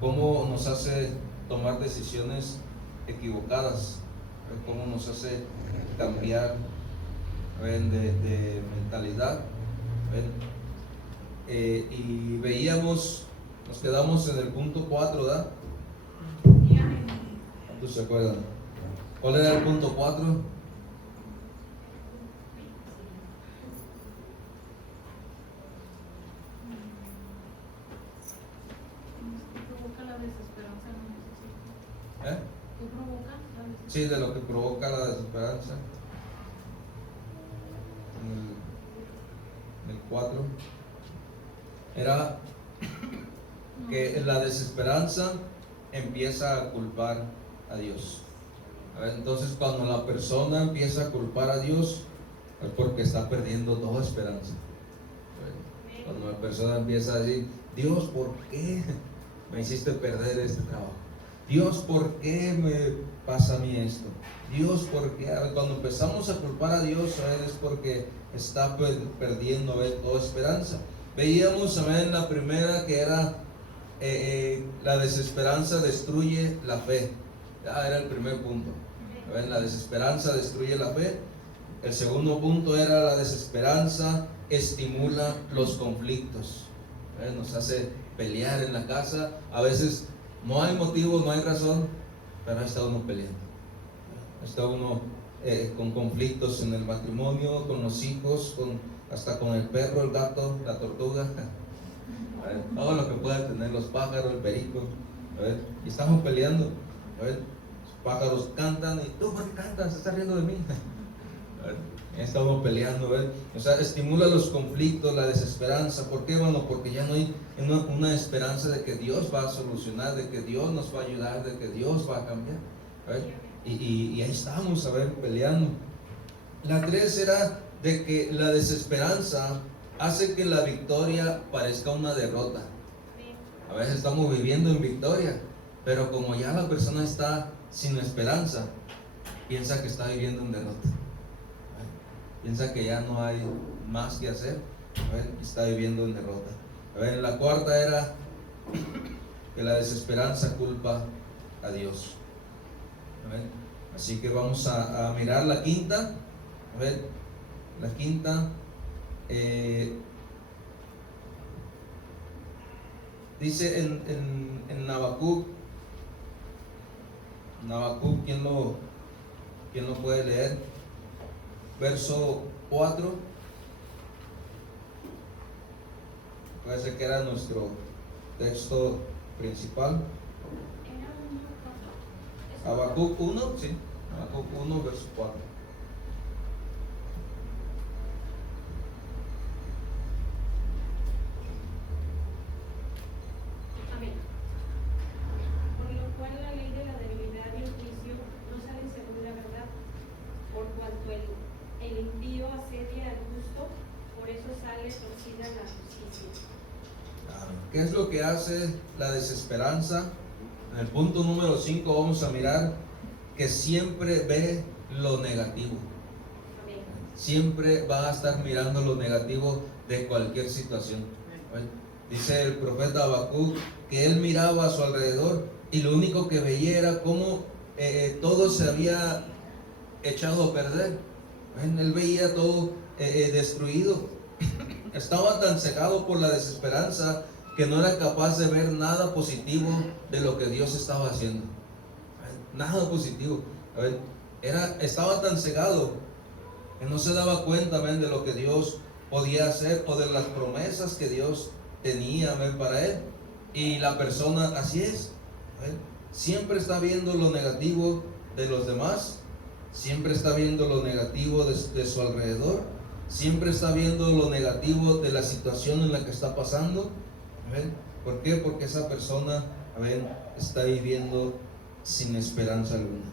cómo nos hace tomar decisiones equivocadas, cómo nos hace cambiar de mentalidad. Y veíamos, nos quedamos en el punto 4, ¿verdad? ¿Cuántos se acuerdan? ¿Cuál era el punto 4? Sí, de lo que provoca la desesperanza. En el 4 era que la desesperanza empieza a culpar a Dios. Entonces, cuando la persona empieza a culpar a Dios, es porque está perdiendo toda esperanza. Cuando la persona empieza a decir: Dios, ¿por qué me hiciste perder este trabajo? Dios, ¿por qué me pasa a mí esto? Dios, ¿por qué? Cuando empezamos a culpar a Dios, es porque está perdiendo toda esperanza. Veíamos en la primera que era la desesperanza destruye la fe. Era el primer punto. La desesperanza destruye la fe. El segundo punto era la desesperanza estimula los conflictos. Nos hace pelear en la casa. A veces no hay motivo, no hay razón, pero ahí está uno peleando. Está uno con conflictos en el matrimonio, con los hijos, hasta con el perro, el gato, la tortuga, todo lo que pueda tener, los pájaros, el perico. Y estamos peleando. Los pájaros cantan y tú, ¿por qué cantas? Se está riendo de mí. Estamos peleando, o sea, estimula los conflictos, la desesperanza. ¿Por qué? Bueno, porque ya no hay una esperanza de que Dios va a solucionar, de que Dios nos va a ayudar, de que Dios va a cambiar. Y ahí estamos, peleando. La 3 era de que la desesperanza hace que la victoria parezca una derrota. A veces estamos viviendo en victoria, pero como ya la persona está sin esperanza, piensa que está viviendo en derrota. Piensa que ya no hay más que hacer, está viviendo en derrota. La cuarta era que la desesperanza culpa a Dios. Así que vamos a mirar la quinta. La quinta dice en Habacuc. ¿Quién lo puede leer? Verso 4. Parece que era nuestro texto principal. Habacuc 1, sí. Habacuc 1, verso 4. Amén. Por lo cual la ley de la debilidad y el juicio no salen según la verdad, por cuanto el impío asedia al justo, por eso sale torcida la justicia. ¿Qué es lo que hace la desesperanza? En el punto número 5 vamos a mirar que siempre ve lo negativo. Amén. Siempre va a estar mirando lo negativo de cualquier situación. Dice el profeta Habacuc que él miraba a su alrededor y lo único que veía era cómo todo se había echado a perder. Él veía todo destruido. Estaba tan cegado por la desesperanza que no era capaz de ver nada positivo de lo que Dios estaba haciendo. Nada positivo. Estaba tan cegado que no se daba cuenta de lo que Dios podía hacer o de las promesas que Dios tenía para él. Y la persona así es. Siempre está viendo lo negativo de los demás. Siempre está viendo lo negativo de su alrededor. Siempre está viendo lo negativo de la situación en la que está pasando. ¿Por qué? Porque esa persona está viviendo sin esperanza alguna.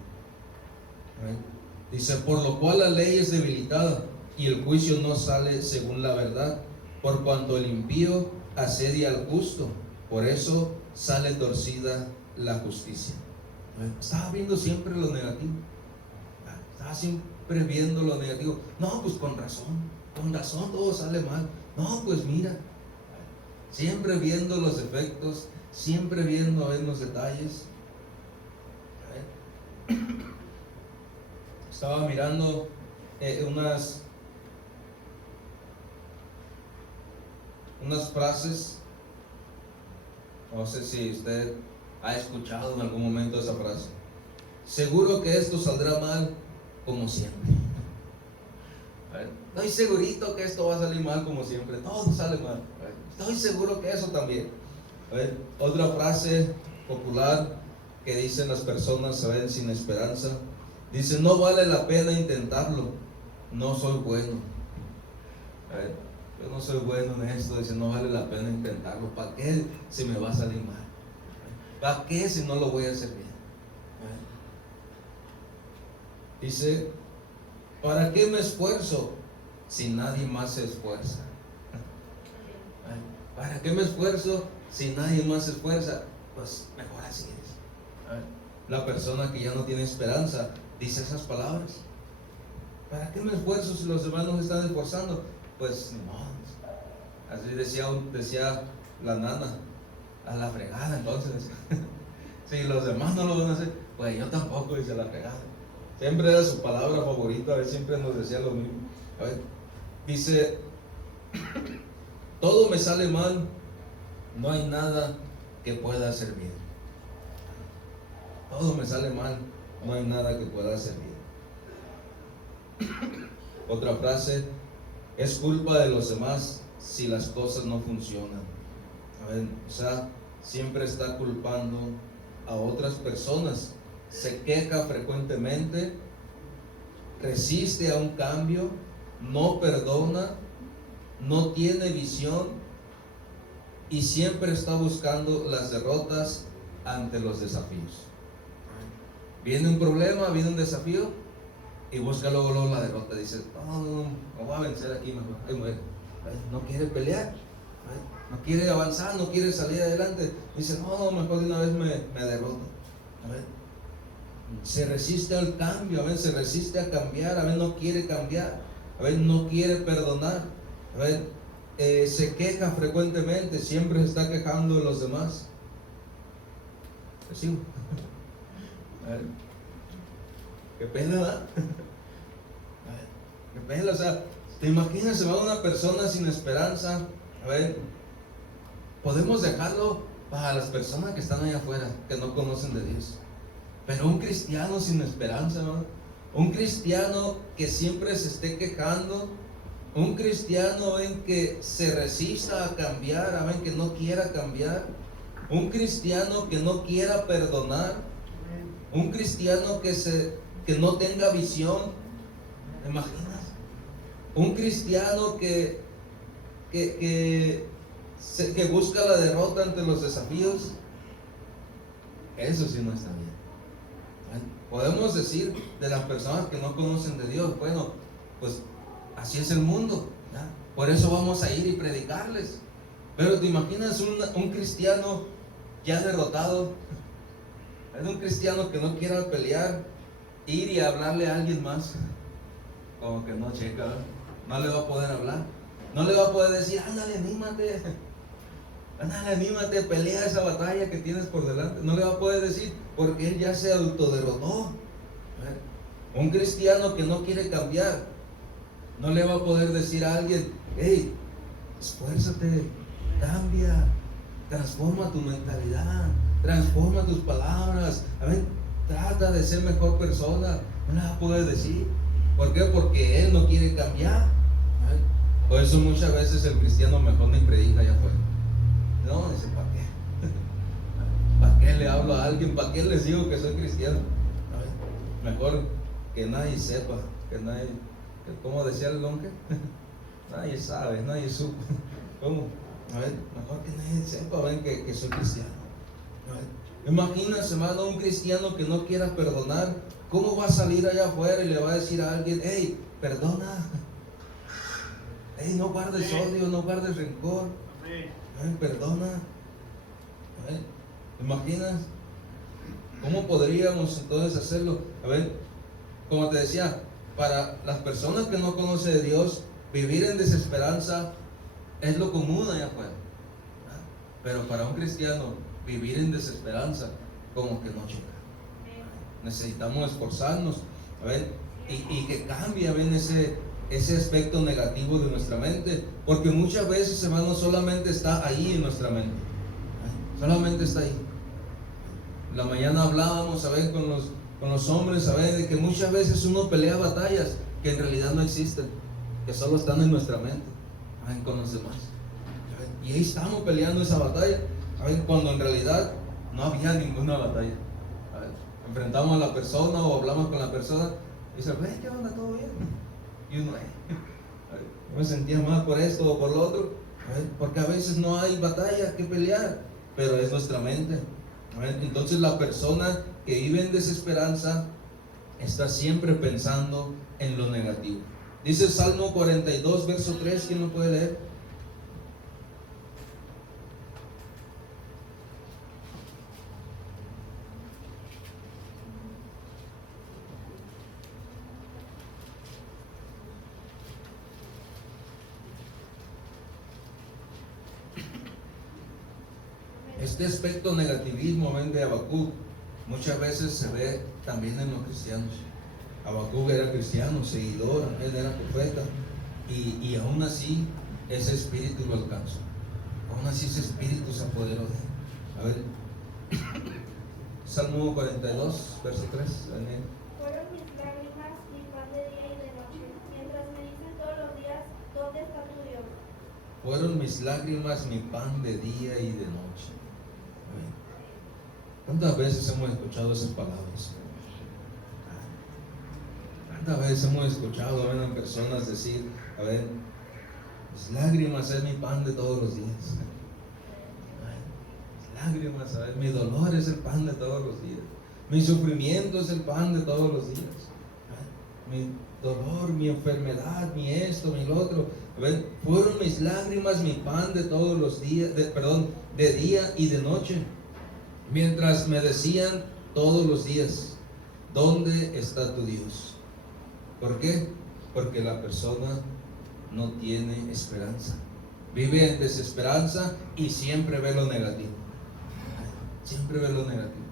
Dice: por lo cual la ley es debilitada y el juicio no sale según la verdad, por cuanto el impío asedia al justo, por eso sale torcida la justicia. Estaba viendo siempre lo negativo. Estaba siempre viendo lo negativo. No, pues con razón todo sale mal. No, pues mira, siempre viendo los efectos siempre viendo en los detalles. Estaba mirando unas frases. No sé si usted ha escuchado en algún momento esa frase. Seguro que esto saldrá mal como siempre. Estoy segurito que esto va a salir mal como siempre. Todo sale mal. Estoy seguro que eso también. Otra frase popular que dicen las personas sin esperanza. Dice: no vale la pena intentarlo. No soy bueno. Yo no soy bueno en esto. Dice: no vale la pena intentarlo. ¿Para qué si me va a salir mal? ¿Para qué si no lo voy a hacer bien? Dice: ¿para qué me esfuerzo si nadie más se esfuerza? ¿Para qué me esfuerzo si nadie más se esfuerza? Pues mejor así es. La persona que ya no tiene esperanza dice esas palabras. ¿Para qué me esfuerzo si los demás no se están esforzando? Pues no. Así decía la nana: a la fregada entonces. Si los demás no lo van a hacer, pues yo tampoco, dice, a la fregada. Siempre era su palabra favorita, a ver, siempre nos decía lo mismo. A ver, dice: todo me sale mal, no hay nada que pueda hacer bien. Todo me sale mal, no hay nada que pueda hacer bien. Otra frase: es culpa de los demás si las cosas no funcionan. A ver, o sea, siempre está culpando a otras personas. Se queja frecuentemente, resiste a un cambio, no perdona, no tiene visión y siempre está buscando las derrotas ante los desafíos. Viene un problema, viene un desafío y busca luego la derrota. Dice: no voy a vencer aquí mejor. No quiere pelear, no quiere avanzar, no quiere salir adelante. Dice: no, mejor de una vez me derroto. Se resiste al cambio, se resiste a cambiar, no quiere cambiar, no quiere perdonar, se queja frecuentemente, siempre se está quejando de los demás. ¿Sí? Qué pena, ¿verdad? Qué pena, o sea, te imaginas, se va una persona sin esperanza. Podemos dejarlo para las personas que están allá afuera, que no conocen de Dios. Pero un cristiano sin esperanza, ¿no? Un cristiano que siempre se esté quejando, un cristiano que se resista a cambiar, que no quiera cambiar, un cristiano que no quiera perdonar, un cristiano que no tenga visión. ¿Te imaginas? Un cristiano que busca la derrota ante los desafíos. Eso sí no está bien. Podemos decir de las personas que no conocen de Dios: bueno, pues así es el mundo, ¿ya? Por eso vamos a ir y predicarles. Pero te imaginas un cristiano ya derrotado, es un cristiano que no quiera pelear, ir y hablarle a alguien más, como que no checa, ¿verdad? No le va a poder hablar, no le va a poder decir: ándale, anímate, pelea esa batalla que tienes por delante. No le va a poder decir, porque él ya se autoderrotó. Un cristiano que no quiere cambiar, no le va a poder decir a alguien: hey, esfuérzate, cambia, transforma tu mentalidad, transforma tus palabras, trata de ser mejor persona. No le va a poder decir. ¿Por qué? Porque él no quiere cambiar. Por eso muchas veces el cristiano mejor ni predica allá afuera. No, dice: ¿para qué? ¿Para qué le hablo a alguien? ¿Para qué les digo que soy cristiano? Mejor que nadie sepa, ¿cómo decía el longe? Nadie sabe, nadie supo. ¿Cómo? Mejor que nadie sepa, que soy cristiano. Imagínense, hermano, un cristiano que no quiera perdonar. ¿Cómo va a salir allá afuera y le va a decir a alguien: hey, perdona? Hey, no guardes odio, no guardes rencor. Perdona. ¿Te imaginas? ¿Cómo podríamos entonces hacerlo? Como te decía, para las personas que no conocen de Dios, vivir en desesperanza es lo común allá afuera. Pero para un cristiano vivir en desesperanza como que no choca. Necesitamos esforzarnos, y que cambie, ese aspecto negativo de nuestra mente, porque muchas veces, hermano, solamente está ahí en nuestra mente, solamente está ahí. La mañana hablábamos, con los hombres, de que muchas veces uno pelea batallas que en realidad no existen, que solo están en nuestra mente, con los demás. Y ahí estamos peleando esa batalla, cuando en realidad no había ninguna batalla. Enfrentamos a la persona o hablamos con la persona y dice, ¿qué onda? ¿Todo bien? Y uno, yo me sentía mal por esto o por lo otro, porque a veces no hay batalla que pelear, pero es nuestra mente. Entonces la persona que vive en desesperanza está siempre pensando en lo negativo. Dice Salmo 42, verso 3, ¿quién lo puede leer? Este aspecto negativismo de Habacuc muchas veces se ve también en los cristianos. Habacuc era cristiano, seguidor, él era profeta, y aún así ese espíritu lo alcanzó. Aún así ese espíritu se apoderó de él. A ver, Salmo 42, verso 3. Daniel. Fueron mis lágrimas mi pan de día y de noche, mientras me dicen todos los días, ¿dónde está tu Dios? Fueron mis lágrimas mi pan de día y de noche. ¿Cuántas veces hemos escuchado esas palabras? ¿Cuántas veces hemos escuchado a personas decir, mis lágrimas es mi pan de todos los días? Mis lágrimas, mi dolor es el pan de todos los días. Mi sufrimiento es el pan de todos los días. Mi dolor, mi enfermedad, mi esto, mi lo otro. Fueron mis lágrimas mi pan de todos los días, de día y de noche. Mientras me decían todos los días, ¿dónde está tu Dios? ¿Por qué? Porque la persona no tiene esperanza. Vive en desesperanza y siempre ve lo negativo. Siempre ve lo negativo.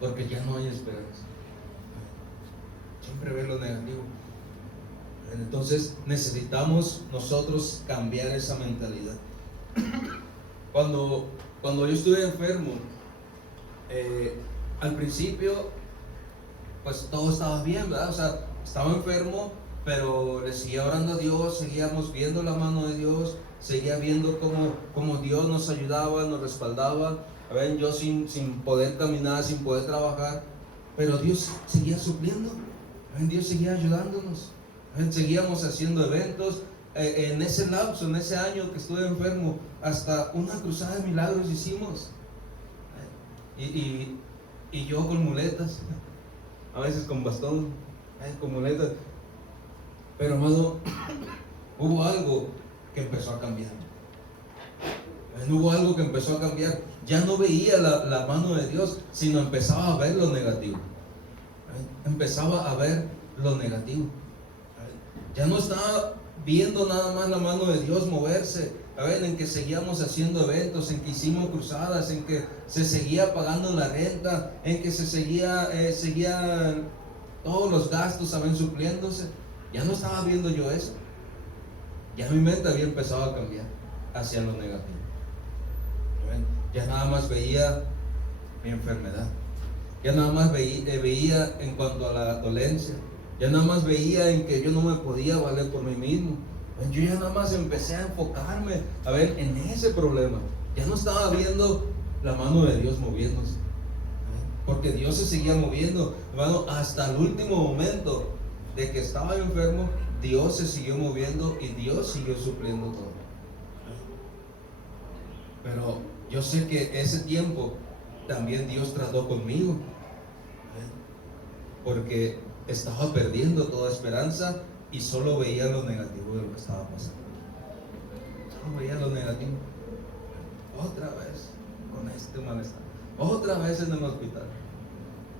Porque ya no hay esperanza. Siempre ve lo negativo. Entonces necesitamos nosotros cambiar esa mentalidad. Cuando yo estuve enfermo, al principio pues todo estaba bien, ¿verdad? O sea, estaba enfermo, pero le seguía orando a Dios, seguíamos viendo la mano de Dios, seguía viendo cómo Dios nos ayudaba, nos respaldaba. Yo sin poder caminar, sin poder trabajar, pero Dios seguía supliendo. Dios seguía ayudándonos. Seguíamos haciendo eventos. En ese lapso, en ese año que estuve enfermo, hasta una cruzada de milagros hicimos. Y yo con muletas, a veces con bastón, con muletas. Pero hermano, hubo algo que empezó a cambiar. Hubo algo que empezó a cambiar. Ya no veía la mano de Dios, sino empezaba a ver lo negativo. Empezaba a ver lo negativo. Ya no estaba viendo nada más la mano de Dios moverse, en que seguíamos haciendo eventos, en que hicimos cruzadas, en que se seguía pagando la renta, en que se seguía todos los gastos, supliéndose. Ya no estaba viendo yo eso. Ya mi mente había empezado a cambiar hacia lo negativo. Ya nada más veía mi enfermedad. Ya nada más veía en cuanto a la dolencia. Ya nada más veía en que yo no me podía valer por mí mismo. Yo ya nada más empecé a enfocarme en ese problema. Ya no estaba viendo la mano de Dios moviéndose, porque Dios se seguía moviendo, hermano, hasta el último momento de que estaba enfermo. Dios se siguió moviendo y Dios siguió supliendo todo. Pero yo sé que ese tiempo también Dios trató conmigo, porque estaba perdiendo toda esperanza y solo veía lo negativo de lo que estaba pasando. Solo veía lo negativo. Otra vez con este malestar, otra vez en el hospital,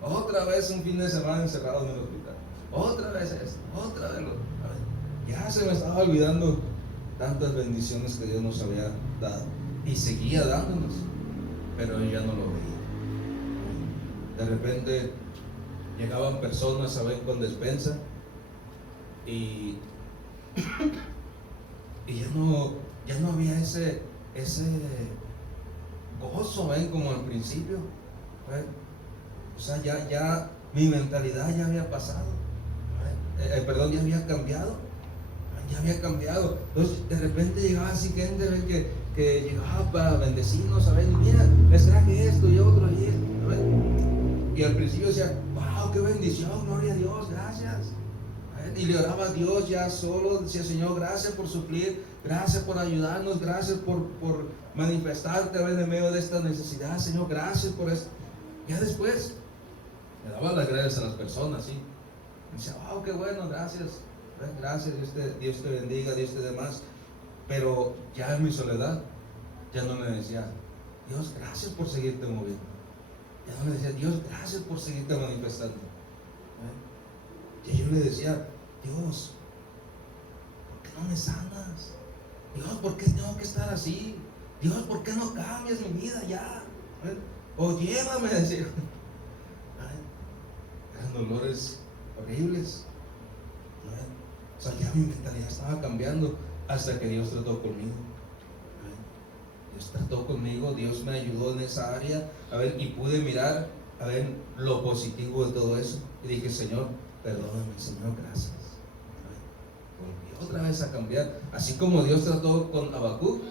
otra vez un fin de semana encerrado en el hospital, otra vez esto, otra vez lo otro. Ya se me estaba olvidando tantas bendiciones que Dios nos había dado y seguía dándonos. pero él ya no lo veía. De repente llegaban personas a ver con despensa y ya no había ese gozo, ¿ven? Como al principio, ¿ven? O sea, ya mi mentalidad ya había pasado, perdón, ya había cambiado. Entonces de repente llegaba así gente, ¿ven? Que llegaba para bendecirnos, ¿saben? Y mira, les traje esto y otro y esto, ¿saben? Y al principio decía, wow, qué bendición, gloria a Dios, gracias. ¿Saben? Y le oraba a Dios ya solo, decía, Señor, gracias por suplir, gracias por ayudarnos, gracias por manifestarte, ¿ven? En medio de esta necesidad, Señor, gracias por esto. Ya después le daba las gracias a las personas, ¿sí? Y decía, wow, qué bueno, gracias. Gracias, Dios te bendiga, Dios te dé más. Pero ya en mi soledad, ya no me decía, Dios, gracias por seguirte moviendo. Ya no me decía, Dios, gracias por seguirte manifestando. Y yo le decía, Dios, ¿por qué no me sanas? Dios, ¿por qué tengo que estar así? Dios, ¿por qué no cambias mi vida ya? O llévame, decía. Eran dolores horribles. O sea, ya mi mentalidad estaba cambiando hasta que Dios trató conmigo. Dios trató conmigo, Dios me ayudó en esa área, y pude mirar, lo positivo de todo eso. Y dije, Señor, perdóname, Señor, gracias. Volví otra vez a cambiar. Así como Dios trató con Habacuc,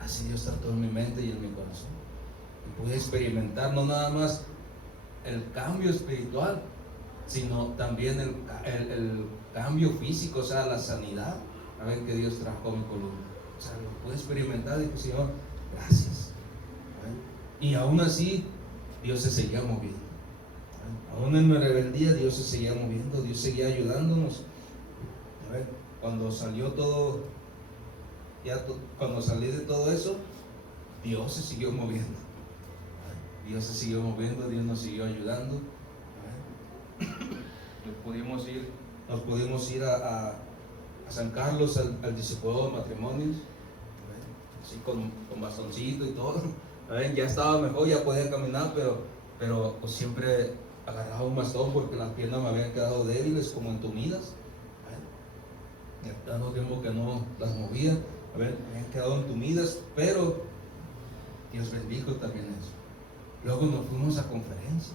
así Dios trató en mi mente y en mi corazón. Y pude experimentar no nada más el cambio espiritual, sino también el cambio físico, o sea, la sanidad, que Dios trajo a mi columna. O sea, lo pude experimentar y dije, Señor, gracias. Y aún así, Dios se seguía moviendo. Aún en mi rebeldía, Dios se seguía moviendo, Dios seguía ayudándonos. Cuando salió todo, cuando salí de todo eso, Dios se siguió moviendo. Dios se siguió moviendo, Dios nos siguió ayudando. Nos pudimos ir a San Carlos al discipulado de matrimonios, así con bastoncito y todo. Ya estaba mejor, ya podía caminar, pero pues siempre agarraba un bastón porque las piernas me habían quedado débiles, como entumidas. Tanto tiempo que no las movía, me habían quedado entumidas, pero Dios bendijo también eso. Luego nos fuimos a conferencias.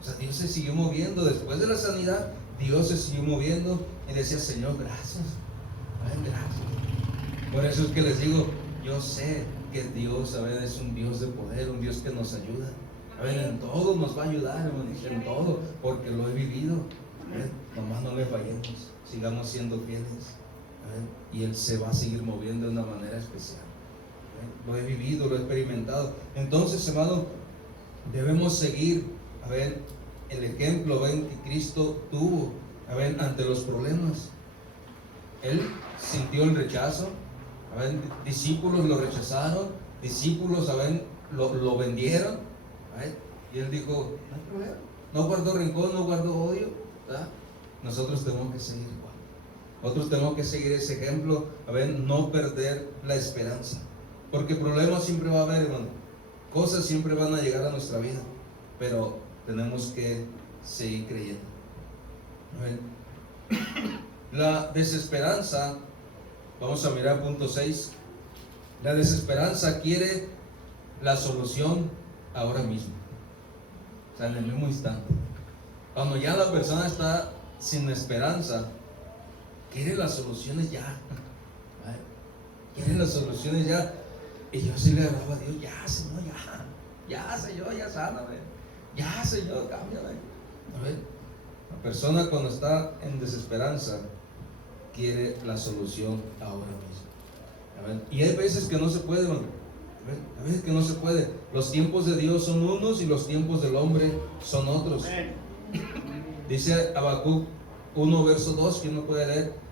O sea, Dios se siguió moviendo. Después de la sanidad, Dios se siguió moviendo y decía, Señor, gracias. Gracias. Por eso es que les digo, yo sé que Dios, es un Dios de poder, un Dios que nos ayuda. En todo nos va a ayudar, hermanos, en todo, porque lo he vivido. Nomás no le fallemos, sigamos siendo fieles. Y Él se va a seguir moviendo de una manera especial. Lo he vivido, lo he experimentado. Entonces, hermano, debemos seguir el ejemplo que Cristo tuvo ante los problemas. Él sintió el rechazo, discípulos lo rechazaron, discípulos lo vendieron, y Él dijo, no hay problema, no guardo rencor, no guardo odio, ¿verdad? Nosotros tenemos que seguir igual. Nosotros tenemos que seguir ese ejemplo, no perder la esperanza, porque problemas siempre va a haber, hermano. Cosas siempre van a llegar a nuestra vida, pero tenemos que seguir creyendo. La desesperanza, vamos a mirar punto 6. La desesperanza quiere la solución ahora mismo, o sea, en el mismo instante. Cuando ya la persona está sin esperanza, quiere las soluciones ya. Quiere las soluciones ya. Y yo sí le hablaba a Dios, ya, Señor, ya, Señor, ya sáname, ya, Señor, cámbiame. La persona cuando está en desesperanza quiere la solución ahora mismo. Y hay veces que no se puede, hay veces que no se puede. Los tiempos de Dios son unos y los tiempos del hombre son otros. Dice Habacuc 1 verso 2, ¿quién no puede leer?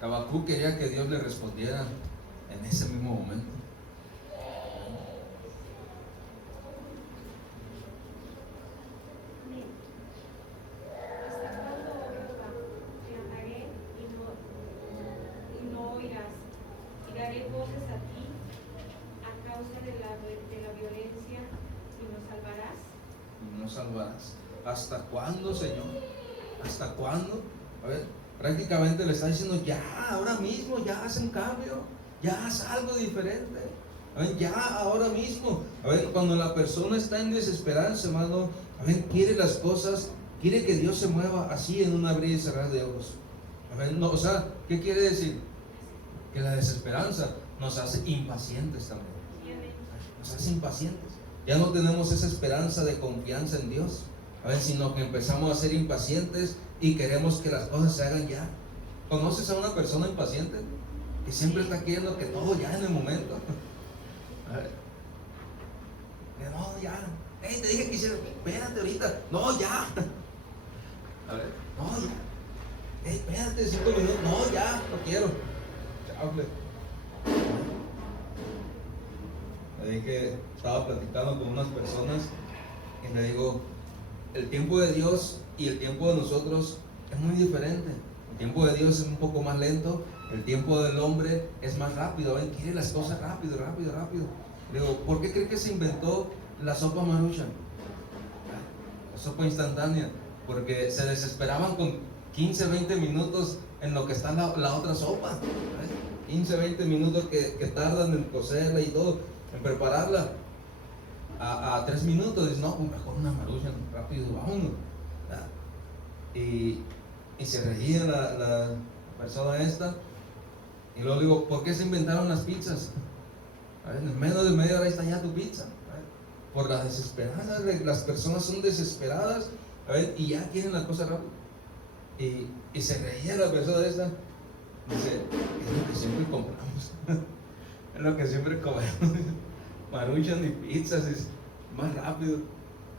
Habacuc quería que Dios le respondiera en ese mismo momento. alzaré voces a ti a causa de la violencia y nos salvarás. Y nos salvarás. ¿Hasta cuándo, Señor? ¿Hasta cuándo? A ver, prácticamente le está diciendo, ya, ahora mismo, ya haz un cambio, ya haz algo diferente. A ver, ya, ahora mismo. A ver, cuando la persona está en desesperanza, hermano, a ver, quiere las cosas, quiere que Dios se mueva así en un abrir y cerrar de ojos. A ver, no, o sea, ¿qué quiere decir? Que la desesperanza nos hace impacientes también. Nos hace impacientes. Ya no tenemos esa esperanza de confianza en Dios, a ver, sino que empezamos a ser impacientes y queremos que las cosas se hagan ya. ¿Conoces a una persona impaciente? Que siempre está queriendo que todo ya en el momento. A ver, no, ya. Te dije que hiciera, espérate ahorita. No, ya. A ver, no, ya. Espérate 5 minutos. No, ya, no quiero. Chable. Le dije, estaba platicando con unas personas y le digo, el tiempo de Dios y el tiempo de nosotros es muy diferente. El tiempo de Dios es un poco más lento, el tiempo del hombre es más rápido. ¿Ven? Quiere las cosas rápido. Le digo, ¿por qué cree que se inventó la sopa Maruchan? La sopa instantánea. Porque se desesperaban con 15, 20 minutos en lo que está la otra sopa. ¿Ves? 15, 20 minutos que tardan en cocerla y todo, en prepararla. A 3 minutos, dices, no, pues mejor una Maruchan, rápido, vámonos. Y se reía la persona esta. Y luego digo, ¿por qué se inventaron las pizzas? A ver, en menos de media hora está ya tu pizza. Por la desesperanza, las personas son desesperadas, a ver, y ya quieren la cosa rápido. Y se reía la persona esta. Dice, es lo que siempre compramos. Es lo que siempre comemos. Maruchan y pizzas es más rápido.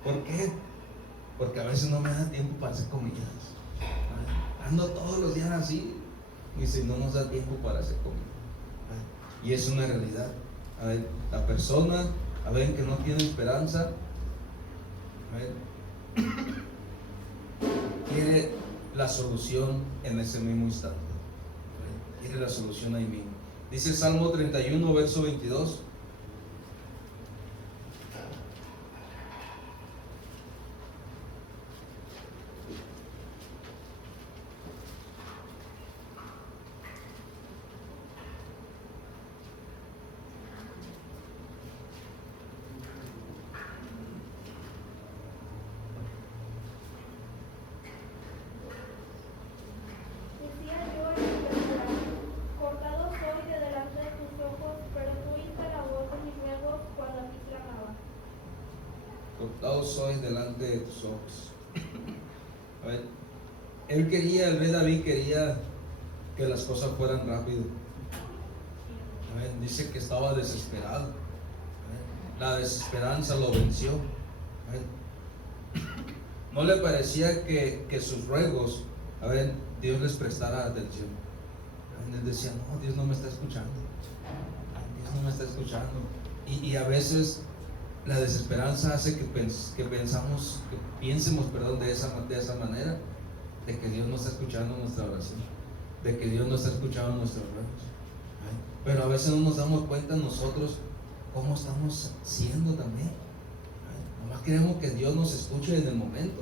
¿Por qué? Porque a veces no me da tiempo para hacer comidas. Ando todos los días así y si no nos da tiempo para hacer comida. Y es una realidad. A ver, la persona, a ver, que no tiene esperanza, a ver, quiere la solución en ese mismo instante. A ver, quiere la solución ahí mismo. Dice Salmo 31, verso 22. Cortado soy delante de tus ojos. A ver, el rey David quería que las cosas fueran rápido. A ver, dice que estaba desesperado. A ver, la desesperanza lo venció. A ver, no le parecía que sus ruegos, a ver, Dios les prestara atención. A ver, él decía, no, Dios no me está escuchando. Dios no me está escuchando. Y a veces la desesperanza hace que piensemos de esa manera, de que Dios no está escuchando nuestra oración, de que Dios no está escuchando nuestros ruegos. Pero a veces no nos damos cuenta nosotros cómo estamos siendo también. Nomás queremos que Dios nos escuche en el momento,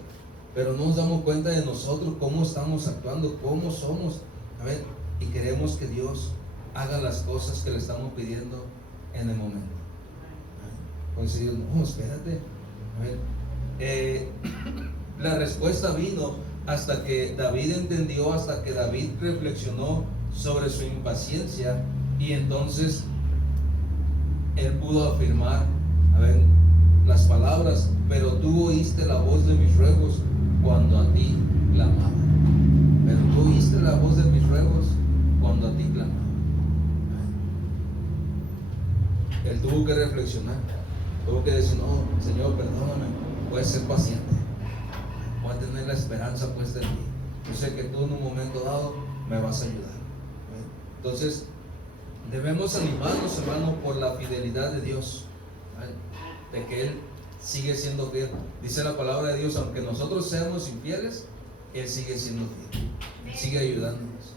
pero no nos damos cuenta de nosotros cómo estamos actuando, cómo somos. A ver, y queremos que Dios haga las cosas que le estamos pidiendo en el momento. Pues Dios, no, espérate. A ver, la respuesta vino hasta que David entendió, hasta que David reflexionó sobre su impaciencia, y entonces él pudo afirmar, a ver, las palabras, pero tú oíste la voz de mis ruegos cuando a ti clamaba. Pero tú oíste la voz de mis ruegos cuando a ti clamaba. Él tuvo que reflexionar. Tuvo que decir, no, Señor, perdóname, puedes ser paciente, puedes tener la esperanza puesta en ti. Yo sé que tú en un momento dado me vas a ayudar. Entonces, debemos animarnos, hermano, por la fidelidad de Dios, de que Él sigue siendo fiel. Dice la palabra de Dios, aunque nosotros seamos infieles, Él sigue siendo fiel, Él sigue ayudándonos.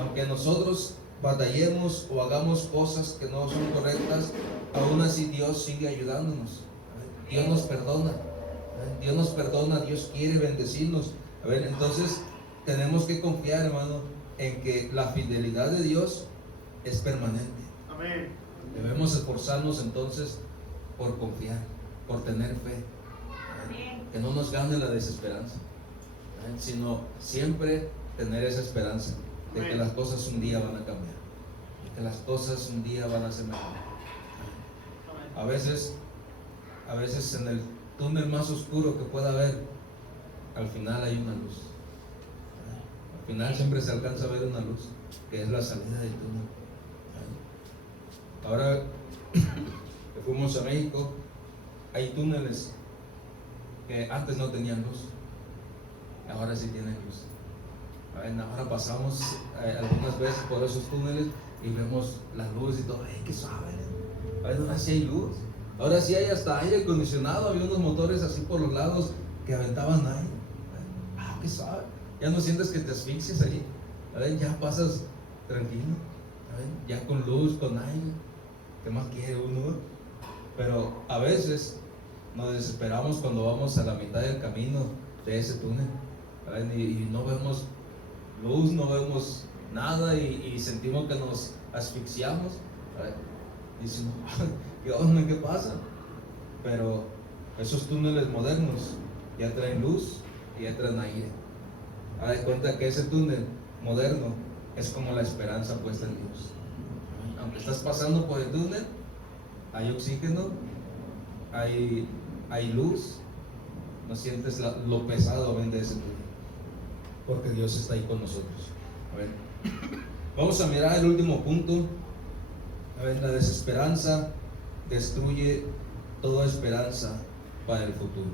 Aunque nosotros batallemos o hagamos cosas que no son correctas, aún así Dios sigue ayudándonos. Dios nos perdona. Dios nos perdona, Dios quiere bendecirnos. Entonces tenemos que confiar, hermano, en que la fidelidad de Dios es permanente. Amén. Debemos esforzarnos entonces por confiar, por tener fe. Que no nos gane la desesperanza, sino siempre tener esa esperanza de que las cosas un día van a cambiar, de que las cosas un día van a ser mejor. A veces en el túnel más oscuro que pueda haber, al final hay una luz. Al final siempre se alcanza a ver una luz, que es la salida del túnel. Ahora que fuimos a México, hay túneles que antes no tenían luz, ahora sí tienen luz. Ahora pasamos algunas veces por esos túneles y vemos la luz y todo. ¡Qué suave! Ahora sí hay luz. Ahora sí hay hasta aire acondicionado. Había unos motores así por los lados que aventaban aire. ¡Qué suave! Ya no sientes que te asfixies ahí. Ya pasas tranquilo. Ya con luz, con aire. ¿Qué más quiere uno? Pero a veces nos desesperamos cuando vamos a la mitad del camino de ese túnel, y no vemos luz, no vemos nada, y sentimos que nos asfixiamos. Y decimos, ¿qué onda? ¿Qué pasa? Pero esos túneles modernos ya traen luz y ya traen aire. Haz de cuenta que ese túnel moderno es como la esperanza puesta en Dios. Aunque estás pasando por el túnel, hay oxígeno, hay luz, no sientes lo pesado de ese túnel, porque Dios está ahí con nosotros. Vamos a mirar el último punto. La desesperanza destruye toda esperanza para el futuro.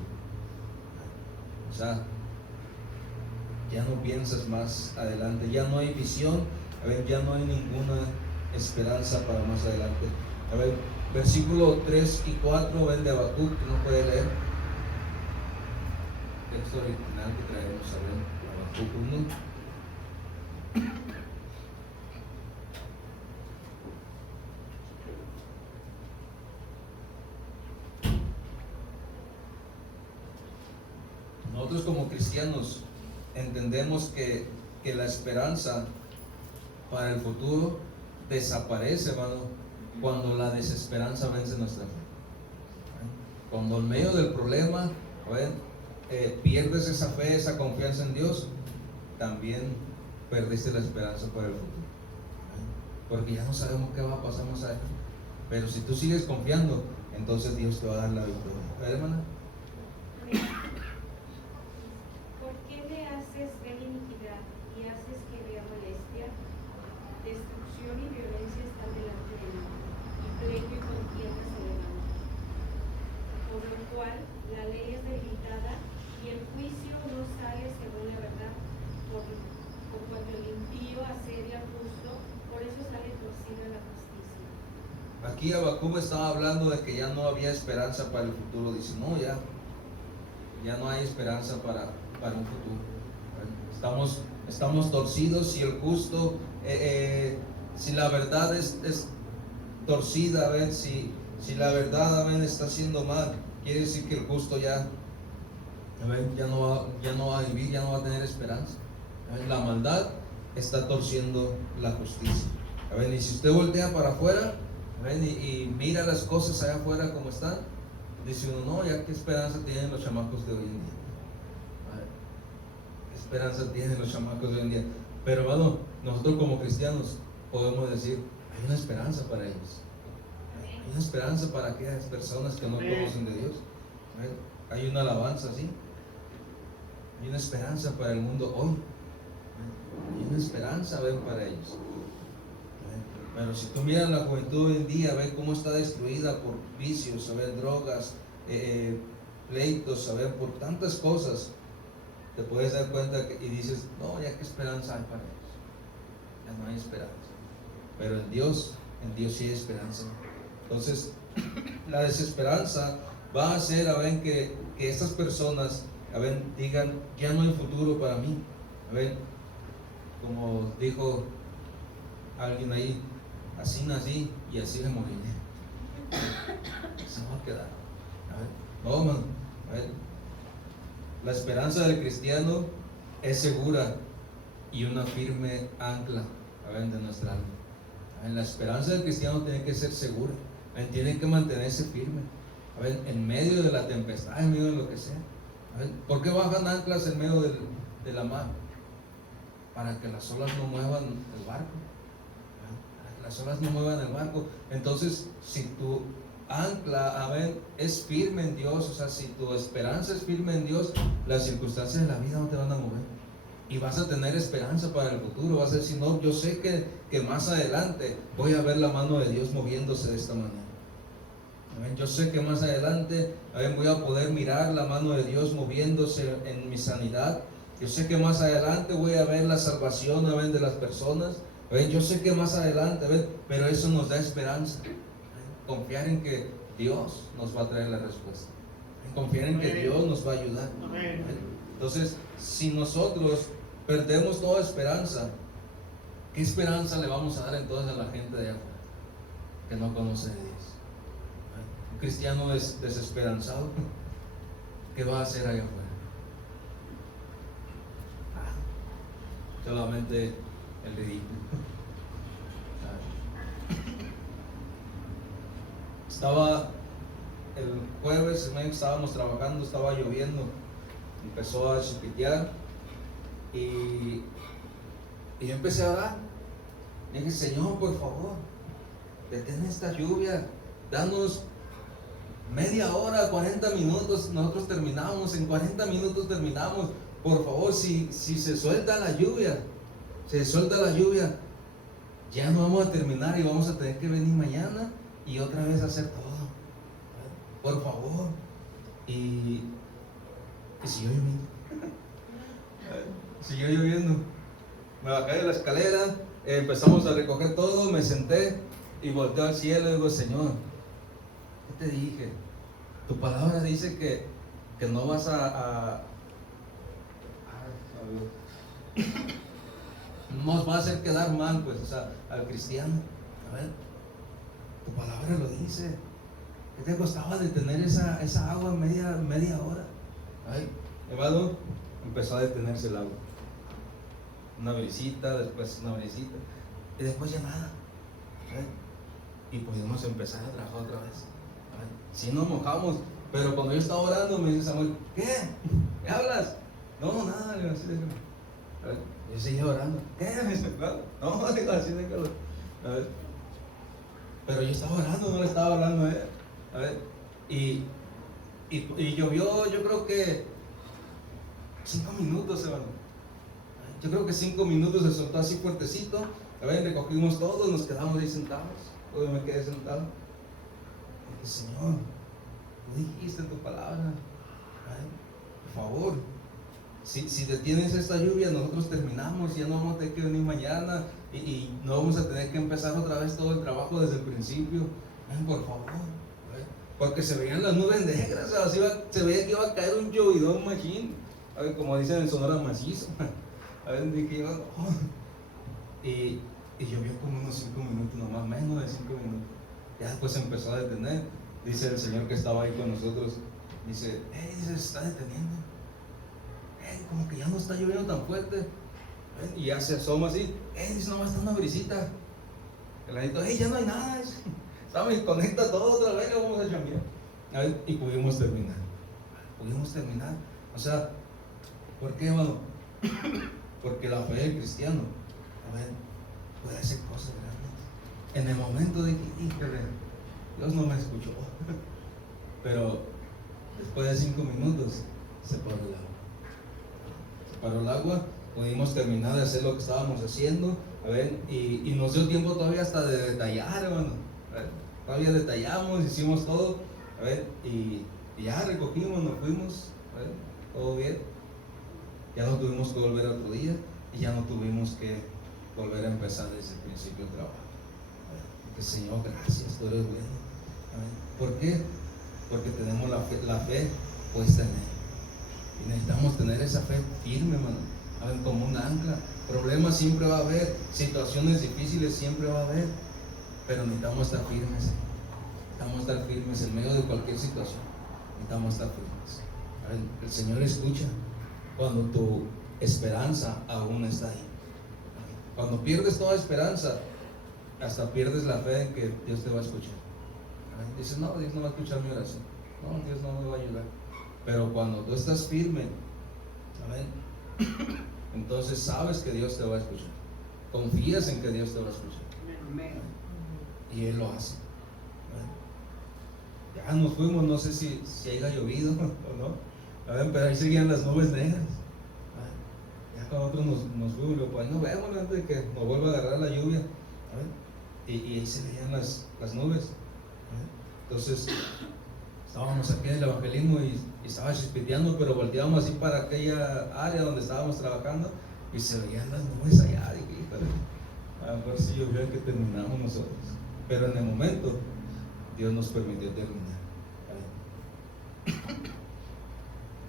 O sea, ya no piensas más adelante, ya no hay visión, ya no hay ninguna esperanza para más adelante. Versículo 3 y 4 de Habacuc, que no puede leer. Texto original que traemos, Habacuc 1. Nosotros como cristianos entendemos que la esperanza para el futuro desaparece, hermano, cuando la desesperanza vence nuestra fe. Cuando en medio del problema pierdes esa fe, esa confianza en Dios, también perdiste la esperanza para el futuro, porque ya no sabemos qué va a pasar más adelante. Pero si tú sigues confiando, entonces Dios te va a dar la victoria. Hermana. ¿Por qué me haces ver iniquidad y haces que vea molestia? Destrucción y violencia están delante de mí, y pleito y contienda se levantan. Por lo cual la ley es debilitada y el juicio no sale según la verdad. Por cuanto el impío asedia al justo, por eso sale torcida la justicia. Aquí Habacuc estaba hablando de que ya no había esperanza para el futuro. Dice, no, ya no hay esperanza para un futuro. Estamos torcidos. Si el justo, si la verdad es torcida, si la verdad está haciendo mal, quiere decir que el justo ya no va a vivir, ya no va a tener esperanza. La maldad está torciendo la justicia. Y si usted voltea para afuera y mira las cosas allá afuera como están, dice uno, no, ya qué esperanza tienen los chamacos de hoy en día. ¿Qué esperanza tienen los chamacos de hoy en día? Pero hermano, nosotros como cristianos podemos decir, hay una esperanza para ellos. Hay una esperanza para aquellas personas que no conocen de Dios. Hay una alabanza, ¿sí? Hay una esperanza para el mundo hoy. Hay una esperanza para ellos. Pero si tú miras la juventud hoy en día, ve cómo está destruida por vicios, drogas, pleitos, por tantas cosas, te puedes dar cuenta y dices, no, ya qué esperanza hay para ellos. Ya no hay esperanza. Pero en Dios sí hay esperanza. Entonces, la desesperanza va a hacer que estas personas digan, ya no hay futuro para mí. Como dijo alguien ahí, así nací y así me moriré. Se va a quedar. A ver, no, man, a ver. La esperanza del cristiano es segura y una firme ancla, a ver, de nuestra alma. A ver, la esperanza del cristiano tiene que ser segura, a ver, tiene que mantenerse firme, a ver, en medio de la tempestad, en medio de lo que sea. A ver, ¿por qué bajan anclas en medio de la mar? Para que las olas no muevan el barco. Para que las olas no muevan el barco. Entonces, si tu ancla, a ver, es firme en Dios, o sea, si tu esperanza es firme en Dios, las circunstancias de la vida no te van a mover. Y vas a tener esperanza para el futuro. Vas a decir, no, yo sé que más adelante voy a ver la mano de Dios moviéndose de esta manera. Yo sé que más adelante voy a poder mirar la mano de Dios moviéndose en mi sanidad. Yo sé que más adelante voy a ver la salvación de las personas. Yo sé que más adelante, pero eso nos da esperanza. Confiar en que Dios nos va a traer la respuesta. Confiar en que Dios nos va a ayudar. Entonces, si nosotros perdemos toda esperanza, ¿qué esperanza le vamos a dar entonces a la gente de afuera que no conoce a Dios? Un cristiano desesperanzado, ¿qué va a hacer allá afuera? Solamente el ridículo. Estaba el jueves, estábamos trabajando, estaba lloviendo, empezó a chipitear y yo empecé a orar. Le dije, Señor, por favor, detén esta lluvia, danos media hora, 40 minutos, nosotros terminamos, en 40 minutos terminamos. Por favor, si se suelta la lluvia, ya no vamos a terminar y vamos a tener que venir mañana y otra vez hacer todo. Por favor. Y siguió lloviendo. Siguió lloviendo. Me bajé de la escalera, empezamos a recoger todo, me senté y volteé al cielo y digo, Señor, ¿qué te dije? Tu palabra dice que no vas nos va a hacer quedar mal, pues, o sea, al cristiano. A ver, tu palabra lo dice. ¿Qué te costaba detener esa agua media hora? Ay, hermano, empezó a detenerse el agua. Una brisita, después una brisita, y después ya nada. Y pudimos empezar a trabajar otra vez. Si nos mojamos, pero cuando yo estaba orando me dice Samuel, ¿qué? ¿Qué hablas? No, nada, le digo así, yo seguía orando. ¿Qué? Me dice, no, digo así, déjalo. A ver. Pero yo estaba orando, no le estaba hablando a él. A ver. Y llovió, yo creo que 5 minutos, hermano. Yo creo que 5 minutos se soltó así fuertecito. A ver, recogimos todo, nos quedamos ahí sentados. Yo me quedé sentado. Y dije, Señor, tú dijiste tu palabra. Ay, por favor, si detienes esta lluvia, nosotros terminamos, ya no vamos a tener que venir mañana y no vamos a tener que empezar otra vez todo el trabajo desde el principio. Ay, por favor. Ay, porque se veían las nubes negras, o sea, se veía que iba a caer un llovidón machín. A ver, como dicen en Sonora, macizo. A ver, dije yo, oh. Y llovió como unos 5 minutos, nomás menos de 5 minutos. Ya después se empezó a detener. Dice el Señor que estaba ahí con nosotros, dice, se está deteniendo. Como que ya no está lloviendo tan fuerte. Y ya se asoma así, dice, nomás está una brisita. El ladito, ya no hay nada. Estamos, conecta todo otra vez, lo vamos a chambear. Y pudimos terminar. O sea, ¿por qué, hermano? Porque la fe del cristiano, puede hacer cosas grandes. En el momento de que, híjole, Dios no me escuchó. Pero después de 5 minutos se paró el agua. Pudimos terminar de hacer lo que estábamos haciendo, y nos dio tiempo todavía hasta de detallar, hermano. Todavía detallamos, hicimos todo, y ya recogimos, nos fuimos, todo bien. Ya no tuvimos que volver otro día y ya no tuvimos que volver a empezar desde el principio del trabajo. Porque Señor, gracias, tú eres bueno. ¿Por qué? Porque tenemos la fe puesta en Él. Y necesitamos tener esa fe firme, hermano, como un ancla, Problemas siempre va a haber, situaciones difíciles siempre va a haber, pero necesitamos estar firmes. Necesitamos estar firmes en medio de cualquier situación. Necesitamos estar firmes. El Señor escucha cuando tu esperanza aún está ahí. Cuando pierdes toda esperanza, hasta pierdes la fe en que Dios te va a escuchar. Dices, no, Dios no va a escuchar mi oración. No, Dios no me va a ayudar. Pero cuando tú estás firme, amén, entonces sabes que Dios te va a escuchar. Confías en que Dios te va a escuchar. Y Él lo hace. Ya nos fuimos, no sé si haya llovido o no. Pero ahí seguían las nubes negras. Ya cuando nosotros nos fuimos, pues no vemos antes de que nos vuelva a agarrar la lluvia. Y ahí se veían las nubes. Entonces estábamos aquí en el evangelismo y estaba chispiteando, pero volteábamos así para aquella área donde estábamos trabajando y se veían las nubes allá. Dije, a lo mejor si llovió que terminamos nosotros, pero en el momento Dios nos permitió terminar.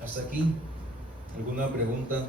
Hasta aquí, ¿alguna pregunta?